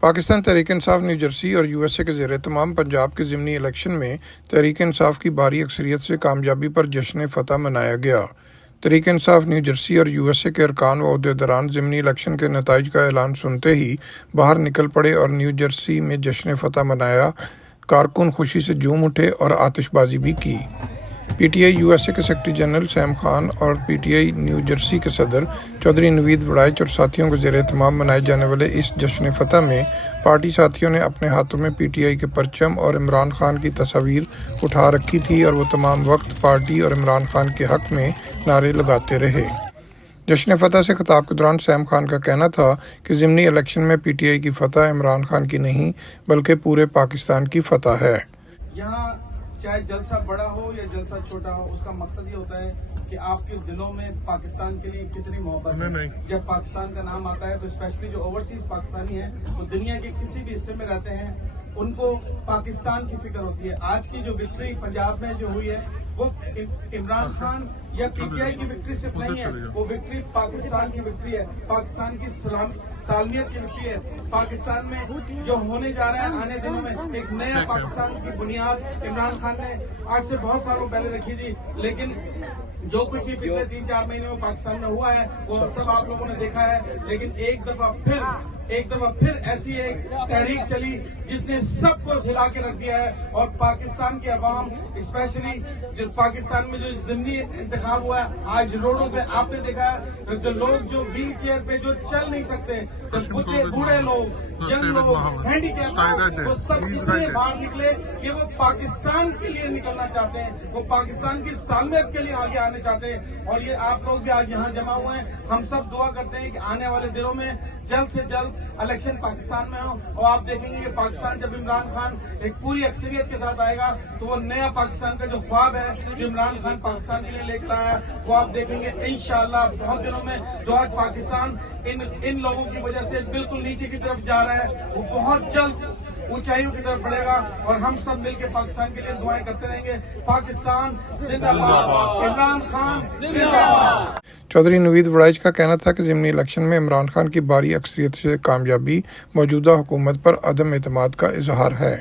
Pakistan Tehreek Insaf new Jersey और USA के ज़ेर तमाम पंजाब के ज़िमनी इलेक्शन में तहरीक इंसाफ की भारी अक्सरियत से कामयाबी पर जश्न फतह मनाया गया। तहरीक इंसाफ न्यू जर्सी और यूएसए के अरकान व अहदेदारान ज़िमनी इलेक्शन के नताइज का ऐलान सुनते ही बाहर निकल पड़े और न्यू जर्सी में जश्न फतह मनाया। कारकुन खुशी से झूम उठे और आतिशबाजी भी की। पीटीआई यूएसए के सेक्रेटरी जनरल सैम खान और पीटीआई न्यू जर्सी के सदर चौधरी नवीद वड़ाइच और साथियों के ज़ेर तमाम मनाए जाने वाले इस जश्न फतह में पार्टी साथियों ने अपने हाथों में पीटीआई के परचम और इमरान खान की तस्वीर उठा रखी थी और वो तमाम वक्त पार्टी और इमरान खान के हक़ में नारे लगाते रहे। जश्न फतह से खिताब के दौरान सैम खान का कहना था कि ज़िमनी इलेक्शन में पीटीआई की फतह इमरान खान की नहीं बल्कि पूरे पाकिस्तान की फतह है। चाहे जलसा बड़ा हो या जलसा छोटा हो, उसका मकसद ये होता है कि आपके दिलों में पाकिस्तान के लिए कितनी मोहब्बत है। जब पाकिस्तान का नाम आता है तो स्पेशली जो ओवरसीज पाकिस्तानी हैं, वो दुनिया के किसी भी हिस्से में रहते हैं, उनको पाकिस्तान की फिक्र होती है। आज की जो विक्ट्री पंजाब में जो हुई है वो इमरान खान या पीटीआई की विक्ट्री सिर्फ नहीं है, वो विक्ट्री पाकिस्तान की विक्ट्री है, पाकिस्तान की सालमियत की विक्ट्री है। पाकिस्तान में जो होने जा रहा है आने दिनों में एक नया पाकिस्तान की बुनियाद इमरान खान ने आज से बहुत सालों पहले रखी थी, लेकिन जो कुछ भी पिछले 3-4 महीने में पाकिस्तान में हुआ है वो सब आप लोगों ने देखा है। लेकिन एक दफा फिर ऐसी एक तहरीक चली जिसने सबको हिला के रख दिया है और पाकिस्तान के अवाम स्पेशली जो पाकिस्तान में जो ज़िमनी इंतखाब हुआ है, आज रोडों पे आपने देखा है जो लोग जो व्हील चेयर पे जो चल नहीं सकते, तो बूढ़े लोग, यंग लोग, हैंडीकैप, वो सब इसलिए बाहर निकले कि वो पाकिस्तान के लिए निकलना चाहते हैं, वो पाकिस्तान की सालमियत के लिए आगे आने चाहते हैं। और ये आप लोग भी आज यहाँ जमा हुए हैं। हम सब दुआ करते हैं कि आने वाले दिनों में जल्द से जल्द इलेक्शन पाकिस्तान में हो और आप देखेंगे कि पाकिस्तान जब इमरान खान एक पूरी अक्सरियत के साथ आएगा तो वो नया पाकिस्तान का जो ख्वाब है जो इमरान खान पाकिस्तान के लिए लेकर आया वो आप देखेंगे इंशाअल्लाह बहुत दिनों में। जो आज पाकिस्तान इन लोगों की वजह से बिल्कुल नीचे की तरफ जा रहा है वो बहुत जल्द ऊंचाइयों की तरफ बढ़ेगा और हम सब मिलकर पाकिस्तान के लिए दुआएं करते रहेंगे। पाकिस्तान जिंदाबाद, इमरान खान जिंदाबाद। चौधरी नवीद वड़ाइच का कहना था कि ज़िमनी इलेक्शन में इमरान खान की भारी अक्सरियत से कामयाबी मौजूदा हुकूमत पर अदम एतमाद का इजहार है।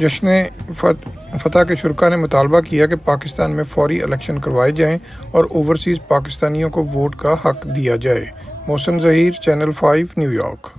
जश्न फतह के शुरका ने मुतालबा किया कि पाकिस्तान में फौरी इलेक्शन करवाए जाएं और ओवरसीज़ पाकिस्तानियों को वोट का हक दिया जाए। Mohsin Zaheer, channel 5, New York.